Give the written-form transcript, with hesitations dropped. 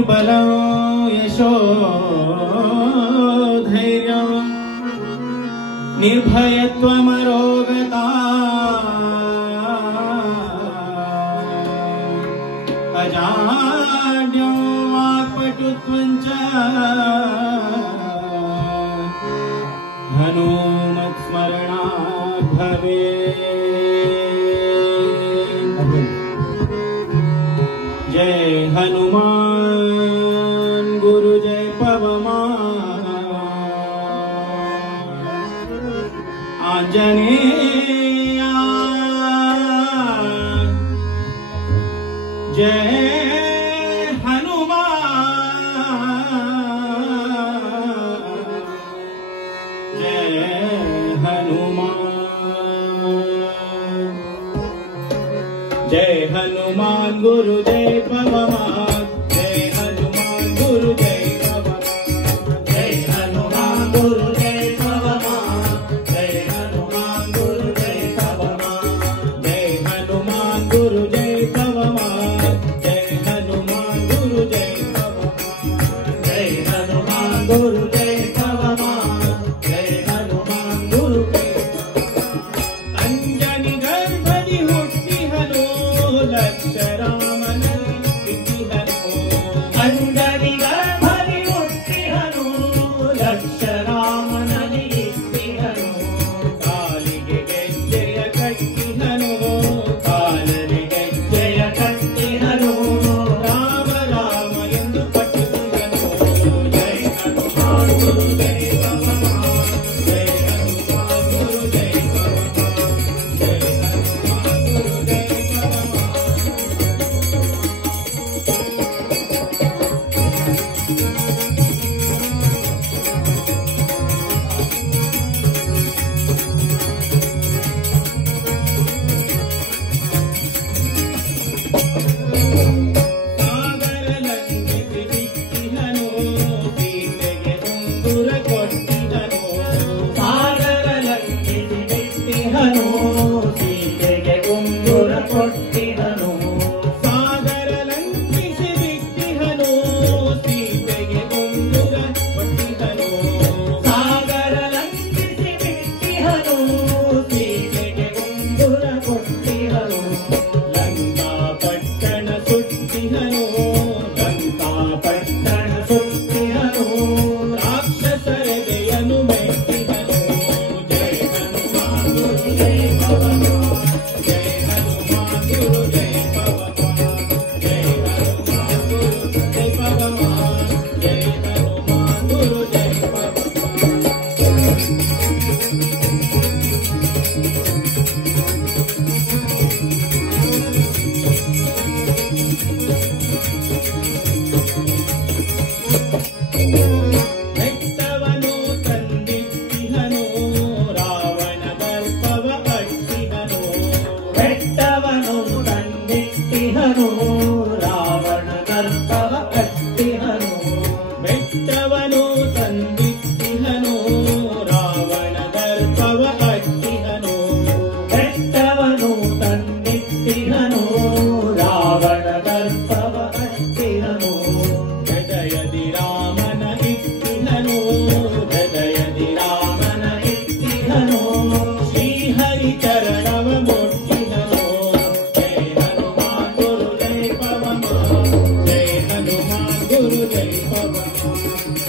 निर्बलं यशो धैर्यं निर्भयत्वमरोगता अजाड्यो वाक्पटुत्वं च हनुमत्स्मरणात् भवेत्। जय हनुमान गुरु जय पवमान आंजनेया जय जय हनुमान गुरु जय पवमान जय हनुमान गुरु जय पवमान जय हनुमान गुरु जय पवमान जय हनुमान गुरु जय पवमान जय हनुमान गुरु जय पवमान जय हनुमान गुरु जय पवमान जय हनुमान गुरु जय पवमान जय हनुमान गुरु जय अंजनी गर्भधि हुट्टि हनु लक्ष्य रामन इति हनु अंजनी गर्भधि हुट्टि हनु लक्ष्य रामन इति हनु कालिगे ಗೆಜ್ಜೆಯ ಕಟ್ಟಿ ಹನು ಕಾಲರಿಗೆ ಗೆಜ್ಜೆಯ ಕಟ್ಟಿ ಹನು ರಾಮ ರಾಮ ಎಂದು ಪಠಿಸಿದನು ಜೈ ಹನುಮಾನ್ ಗುರು ಜೈ ಪವಮಾನ್ ಜೈ ಹನುಮಾನ್ ಗುರು ಜೈ ಪವಮಾನ್ ಜೈ ಹನುಮಾನ್ ಗುರು ಜೈ ಸಾಗರ ಲಂಘಿಸಿ ಬಿಟ್ಟಿಹನು ಸೀತೆಗೆ ಉಂಗುರ ಕೊಟ್ಟಿಹನು ಸಾಗರ ಲಂಘಿಸಿ ಬಿಟ್ಟಿಹನು ಸೀತೆಗೆ ಉಂಗುರ ಕೊಟ್ಟಿಹನು ಸಾಗರ ಲಂಘಿಸಿ ಬಿಟ್ಟಿಹನು ಸೀತೆಗೆ ಉಂಗುರ ಕೊಟ್ಟಿಹನು ಸಾಗರ ಲಂಘಿಸಿ ಬಿಟ್ಟಿಹನು ಸೀತೆಗೆ ಉಂಗುರ ಕೊಟ್ಟಿಹನು ಲಂಕಾಪಟ್ಟಣ ಸುಟ್ಟಿಹನು ಲಂಕಾಪಟ್ಟಣ ಸುಟ್ಟಿಹನು ರಾಕ್ಷಸರೆದೆಯನ್ನು ಮೆಟ್ಟಿಹನು ಜೈ ಹನುಮಾನ್ ಗುರು ಜೈ ಪವಮಾನ್ ಜೈ ಹನುಮಾನ್ ಗುರು ಜೈ ಪವಮಾನ್ ಜೈ ಹನುಮಾನ್ ಗುರು ಜೈ ಪವಮಾನ್ ಜೈ ಹನುಮಾನ್ ಗುರು ಜೈ ಪವಮಾನ್ ಬೆಟ್ಟವನು ತಂದಿಟ್ಟಿಹನು ರಾವಣ ದರ್ಪವ ಕಟ್ಟಿಹನು ಬೆಟ್ಟವನು ತಂದಿಟ್ಟಿಹನು ರಾವಣ ದರ್ಪವ ಕಟ್ಟಿಹನು ಬೆಟ್ಟವನು ತಂದಿಟ್ಟಿಹನು ರಾವಣ ದರ್ಪವ ಕಟ್ಟಿಹನು ಬೆಟ್ಟವನು ತಂದಿಟ್ಟಿಹನು ರಾವಣ ದರ್ಪವ ಕಟ್ಟಿಹನು ಹೃದಯದಿ ರಾಮನ ಇಟ್ಟಿಹನು ಹೃದಯದಿ ರಾಮನ ಇಟ್ಟಿಹನು ಶ್ರೀಹರಿ ಚರಣವ ಮುಟ್ಟಿಹನು ಜೈ ಹನುಮಾನ್ ಗುರು ಜೈ ಪವಮಾನ್ ಜೈ ಹನುಮಾನ್ ಗುರು ಜೈ ಪವಮಾನ್